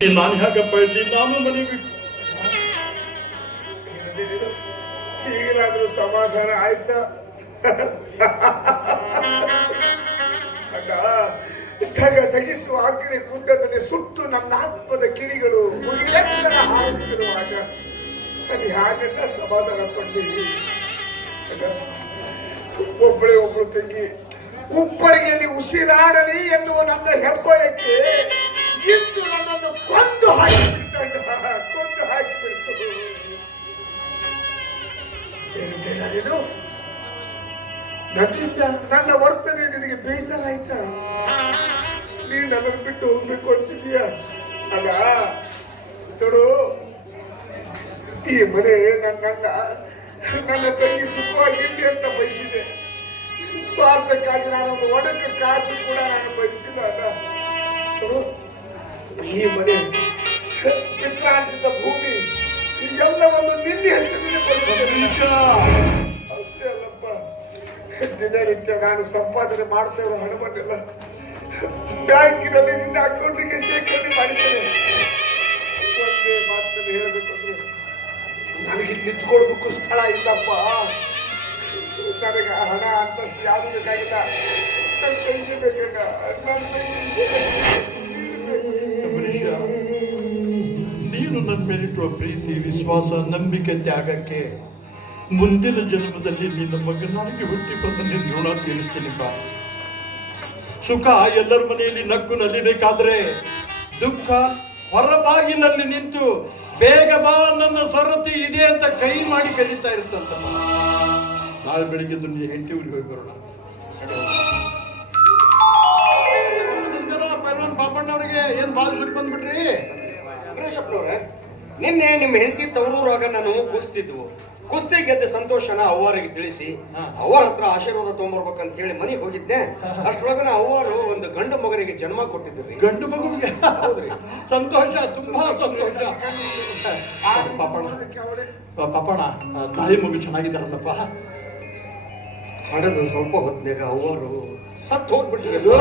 ನಾನು ಹೇಗಪ್ಪ ಇರ್ಲಿ? ನಾನು ಮನೆಗೆ ಈಗಲಾದ್ರೂ ಸಮಾಧಾನ ಆಯ್ತಾ? ತಗಿಸುವ ಅಗ್ನಿ ಕುಂಡದಲ್ಲಿ ಸುಟ್ಟು ನನ್ನ ಆತ್ಮದ ಕಿರಿಗಳು ಮುಗಿಲೆತ್ತನ ಹಾರುತ್ತಿರುವಾಗ ಹಾಗೆಲ್ಲ ಸಮಾಧಾನ ಪಡ್ತೀನಿ? ಒಬ್ಬಳೆ ಒಬ್ಬಳು ತಂಗಿ ಉಪ್ಪರಿಗೆಯಲ್ಲಿ ಉಸಿರಾಡಲಿ ಎನ್ನುವ ನನ್ನ ಹೆಬ್ಬಯಕ್ಕೆ ಇಂದು ಕೊಂದು ಹಾಕಿಬಿಟ್ಟಣ್ಣ ಕೊಂದು ನನ್ನಿಂದ ನನ್ನ ವರ್ತನೆ ನಿನಗೆ ಬೇಸರಾಯ್ತಾ? ನೀನು ನನ್ನನ್ನು ಬಿಟ್ಟು ಹೋಗ್ಬೇಕು ಅಂತಿದೀಯ ಅಲ್ಲ, ನೋಡು, ಈ ಮನೆ ನನ್ನನ್ನ ನನ್ನ ತಂಗಿ ಸುಖವಾಗಿರ್ಲಿ ಅಂತ ಬಯಸಿದೆ. ಸ್ವಾರ್ಥಕ್ಕಾಗಿ ನಾನೊಂದು ಒಡಕ ಕಾಸು ಕೂಡ ನಾನು ಬಯಸಿಲ್ಲ ಅಲ್ಲ. ಈ ಮನೆ ಪಿತ್ರಾರ್ಜಿತ ಭೂಮಿ ಇದೆಲ್ಲವನ್ನು ನಿನ್ನ ಹೆಸರಿನಲ್ಲಿ ಕೊಡ್ತಿದ್ದೇನೆ ಅಷ್ಟೇ ಅಲ್ಲಪ್ಪ ದಿನನಿತ್ಯ ನಾನು ಸಂಪಾದನೆ ಮಾಡ್ತಾ ಇರೋ ಹಣವನ್ನೆಲ್ಲ ಬ್ಯಾಂಕಿನಲ್ಲಿ ನಿನ್ನ ಅಕೌಂಟಿಗೆ ಶೇಖರಣೆ ಮಾಡಿದ್ದೇನೆ. ಒಂದೇ ಮಾತಿನಲ್ಲಿ ಹೇಳಬೇಕು ಅಂದ್ರೆ ನನಗೆ ನಿಂತ್ಕೊಳ್ಳೋದಕ್ಕೂ ಸ್ಥಳ ಇಲ್ಲಪ್ಪ. ನನಗೆ ಹಣ ಅಂತ ಯಾರು ಬೇಕಾಗಿಲ್ಲ ನನ್ನ ತಂಗಿ ಬೇಕಾಗ ನನ್ನ ನೀನು ಪ್ರೀತಿ, ವಿಶ್ವಾಸ, ನಂಬಿಕೆ ತ್ಯಾಗಕ್ಕೆ ಮುಂದಿನ ಜನ್ಮದಲ್ಲಿ ನಿನ್ನ ಮಗನಾಗಿ ಹುಟ್ಟಿ ಬಂದ ನಿನ್ನ ಋಣ ಬಾ. ಸುಖ ಎಲ್ಲರ ಮನೆಯಲ್ಲಿ ನಕ್ಕು ನಲಿಬೇಕಾದ್ರೆ ದುಃಖ ಹೊರಬಾಗಿನಲ್ಲಿ ನಿಂತು ಬೇಗ ಬಾ, ನನ್ನ ಸರತಿ ಇದೆ ಅಂತ ಕೈ ಮಾಡಿ ಕರೀತಾ ಇರುತ್ತಂತಮ್ಮ. ನಾಳೆ ಬೆಳಿಗ್ಗೆ ಹೆಂಡತಿ ಊರಿಗೆ ಹೋಗಿ ಬರೋಣ. ನಿನ್ನೆ ನಿಮ್ಮ ಹೆಂಡತಿ ತವರೂರಾಗ ನಾನು ಕುಸ್ತಿದ್ವು. ಕುಸ್ತಿ ಗೆದ್ದ ಸಂತೋಷನ ಅವ್ವರಿಗೆ ತಿಳಿಸಿ. ಅವ್ವರ ಹತ್ರ ಆಶೀರ್ವಾದ ತಗೊಂಬರ್ಬೇಕಂತ ಹೇಳಿ ಮನೆಗೆ ಹೋಗಿದ್ದೆ. ಅಷ್ಟೊಳಗನ ಅವ್ವರು ಒಂದು ಗಂಡು ಮಗನಿಗೆ ಜನ್ಮ ಕೊಟ್ಟಿದ್ರಿ ಗಂಡು ಮಗುವಿಗೆ? ಸಂತೋಷ ತುಂಬಾ ಸಂತೋಷ. ಪಾಪಣ ತಾಯಿ ಮಗು ಚೆನ್ನಾಗಿದ್ದಾರಲ್ಲಪ್ಪ. ಹಡದು ಸ್ವಲ್ಪ ಹೊತ್ತಿನಾಗ ಅವ್ವರು ಸತ್ತು ಹೋಗ್ಬಿಟ್ಟಿದ್ರು.